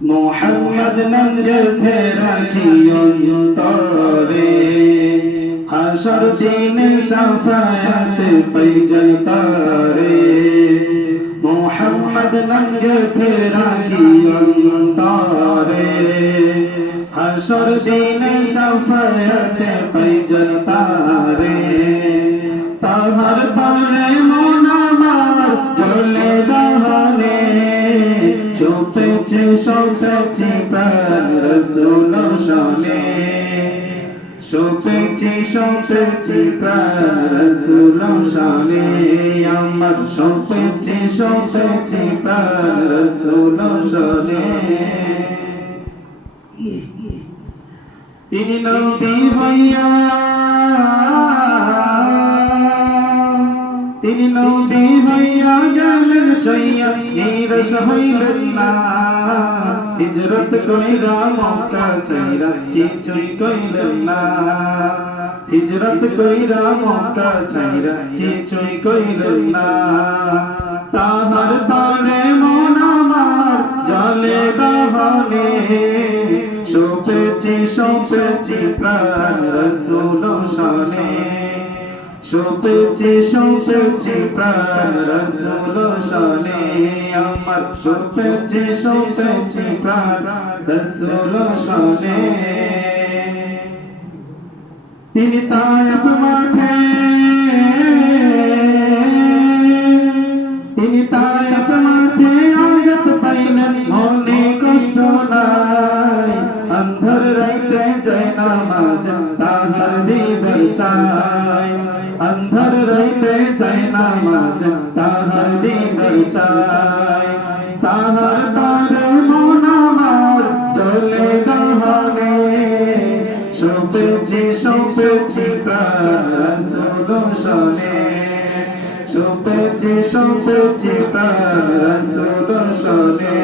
মোহাম্মদ নঙ্গে রাখি অন্তরে হাসর দিনে শাফায়াত পাইজন তারে মোহাম্মদ নঙ্গে রাখি অন্তরে হাসর দিনে শাফায়াত পাইজন তারে তাহার তরে মন আমার জ্বলে রহনে শোপেছে শোপেছে প্রাণ রসূল শানে শোপেছে শোপেছে প্রাণ রসূল শানে আমার শোপেছে শোপেছে প্রাণ রসূল শানে তিনি নবী হইয়া তিনি নবী হইয়া গেলেন সইয়া নিরস হইলেন না হিজরত কইরা মক্কা ছাইরা কিছুই কইলেন না হিজরত কইরা মক্কা ছাইরা কিছুই কইলেন না তাহার তরে মন আমার জ্বলে দহনে শোপেছি শোপেছি প্রাণ রসূল শানে শোপেছি শোপেছি প্রাণ রসূল শানে আমার শোপেছি শোপেছি প্রাণ রসূল শানে তিনি তায়েফ মাঠে তিনি তায়েফ মাঠে আয়াত পাইলেন মনে কষ্ট নাই अंधर रहते जय नमाज ताहर दीदार चाय अंधर रहते जय नमाज ताहर दीदार चाय ताहर तारे मन আমার জ্বলে দহনে শোপেছি শোপেছি প্রাণ রসূল শানে শোপেছি শোপেছি প্রাণ রসূল শানে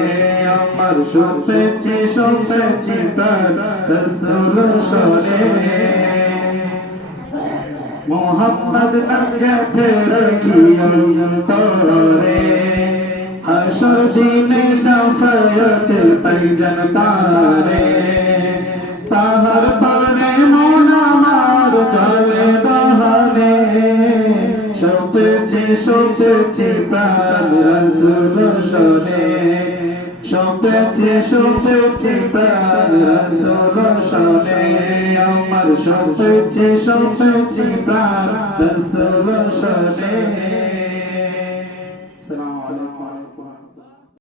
আমার শোপেছি শোপেছি প্রাণ রসূল শানে মোহাম্মদ নঙ্গে রাখি অন্তরে হাসর দিনে শাফায়াত পাইজন তারে তাহার পরে মন আমার জ্বলে দহনে শোপেছি শোপেছি প্রাণ রসূল শানে শোপেছি শোপেছি প্রাণ রসূল শানে আমার শোপেছি শোপেছি প্রাণ রসূল শানে